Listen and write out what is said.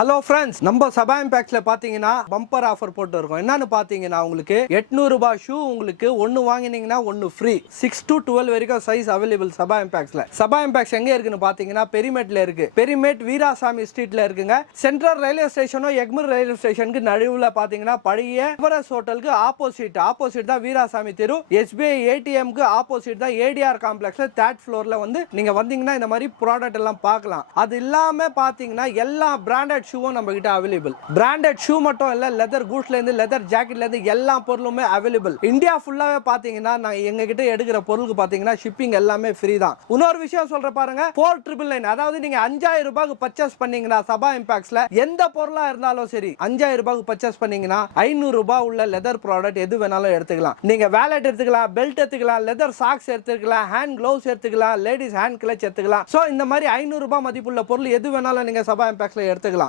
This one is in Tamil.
ஹலோ ஃப்ரெண்ட்ஸ், நம்ம சபா இம்பாக்ட்ல பாத்தீங்கன்னா பம்பர் ஆஃபர் போட்டு இருக்கோம். என்னன்னு பாத்தீங்கன்னா உங்களுக்கு 800 ரூபாய் ஷூ உங்களுக்கு ஒன்னு வாங்கினீங்கன்னா ஒன்னு ஃப்ரீ. 6 to 12 வரைக்கும் சைஸ் அவைலபிள் சபா இம்பாக்ட்ல. சபா இம்பாக்ட்ஸ் எங்க இருக்குன்னு பாத்தீங்கன்னா பெரிமேட்ல இருக்கு. பெரிமேட் வீராசாமி ஸ்ட்ரீட்ல இருக்குங்க. சென்ட்ரல் ரயில்வே ஸ்டேஷனும் எக்மூர் ரயில்வே ஸ்டேஷனுக்கு நடுவுல பாத்தீங்கன்னா பழைய எவரெஸ்ட் ஹோட்டலுக்கு ஆப்போசிட் தான் வீராசாமி தெரு. SBI ATM-க்கு ஆப்போசிட் தான் ADR காம்ப்ளெக்ஸ்ல 3rd ஃப்ளோர்ல வந்து நீங்க வந்தீங்கன்னா இந்த மாதிரி ப்ராடக்ட் எல்லாம் பார்க்கலாம். அது இல்லாம பாத்தீங்கன்னா எல்லா பிராண்டட் ஷூவும் நம்ம கிட்ட அவைலபிள். பிராண்டட் ஷூ மட்டும் இல்ல, லெதர் கூட்ஸ்ல இருந்து லெதர் ஜாக்கெட்ல இருந்து எல்லா பொருளுமே அவைலபிள். இந்தியா ஃபுல்லாவே பாத்தீங்கன்னா நான் எங்க கிட்ட எடுக்கிற பொருளுக்கு பாத்தீங்கன்னா ஷிப்பிங் எல்லாமே ஃப்ரீ தான். இன்னொரு விஷயம் சொல்ற பாருங்க, 4999, அதாவது நீங்க 5000 ரூபாய்க்கு பர்ச்சேஸ் பண்ணீங்கன்னா சபா இம்பாக்ட்ஸ்ல எந்த பொருளா இருந்தாலும் சரி 5000 ரூபாய்க்கு பர்ச்சேஸ் பண்ணீங்கன்னா 500 ரூபாய் உள்ள லெதர் ப்ராடக்ட் எது வேணாலும் எடுத்துக்கலாம். நீங்க வேலட் எடுத்துக்கலாம், பெல்ட் எடுத்துக்கலாம், லெதர் சாக்ஸ் எடுத்துக்கலாம், ஹேண்ட் கிளவுஸ் எடுத்துக்கலாம், லேடிஸ் ஹேண்ட் கிளட்ச் எடுத்துக்கலாம். சோ இந்த மாதிரி 500 ரூபாய் மதிப்புள்ள பொருள் எது வேணாலும் நீங்க சபா இம்பாக்ட்ஸ்ல எடுத்துக்கலாம்.